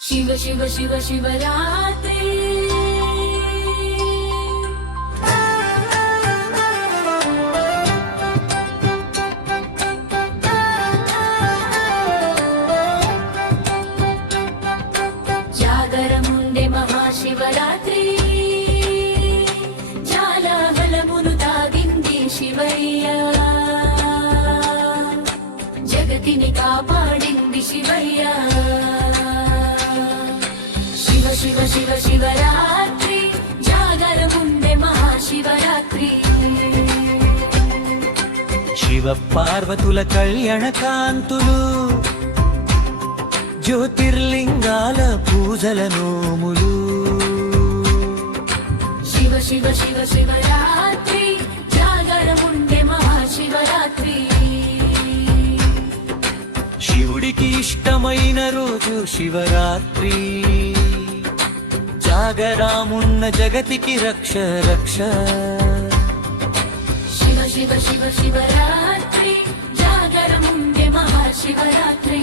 शिव शिव शिव शिवरात्रि जागरमुंडे महाशिवरात्रि చాలా బలమును తాగింది శివయ్య జగతిని కాపాడింది శివయ్య शिव शिव शिव शिवरात्रि जागरमुंडे महाशिवरात्रि शिव पार्वतुल कళ్యాణ కాంతులు జ్యోతిర్లింగాల పూజల నోములు शिव शिव शिव शिवरात्रि जागरमुंडे महाशिवरात्रि శివుడికి ఇష్టమైన రోజు శివరాత్రి జాగరామున్న జగతికి రక్ష రక్ష शिव शिव शिव शिवरात्रि जागरमुंडे महाशिवरात्रि